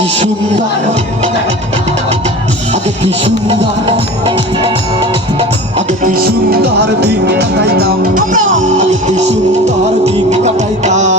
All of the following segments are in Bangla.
কি সুন্দর, আগে কি সুন্দর, আগে কি সুন্দর দিন কাটাইতাম, আগে কি সুন্দর দিন কাটাইতাম।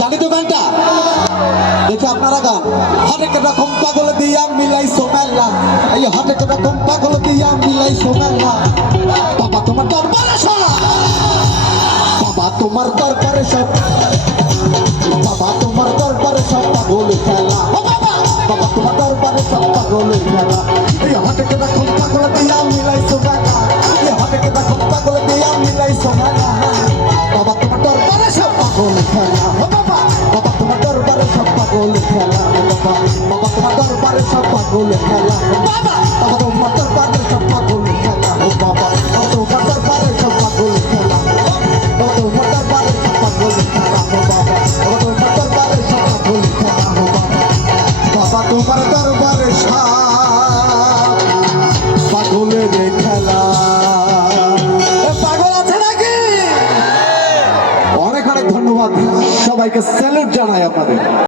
জানি তো গানটা দেখে আপনারা গান। হরেক রকম পাগল দিয়া মিলাইছো মেলা, এই হরেক রকম পাগল দিয়া মিলাইছো মেলা। বাবা তোমার দরবারে সব, বাবা তোমার দরবারে সব, বাবা তোমার দরবারে সব পাগল খেলা। বাবা তোমার দরবারে সব পাগল খেলা। এই হরেক রকম পাগল দিয়া মিলাইছো মেলা, এই হরেক রকম পাগল দিয়া মিলাইছো মেলা। বাবা তোমার দরবারে সব পাগল খেলা। বাবা বাবা তোমার দরবারে সব পাগল খেলা। বাবা বাবা তোমার দরবারে সব পাগল খেলা। বাবা বাবা তোমার দরবারে সব পাগল খেলা। ও বাবা বাবা তোমার দরবারে সব পাগল খেলা। বাবা তোমার দরবারে সব পাগল খেলা। ও বাবা বাবা তোমার দরবারে সব পাগল খেলা। ও বাবা বাবা তোমার দরবারে সব পাগলের খেলা। পাগল আছে নাকি? অনেক অনেক ধন্যবাদ, সবাইকে স্যালুট জানাই আপনাদের।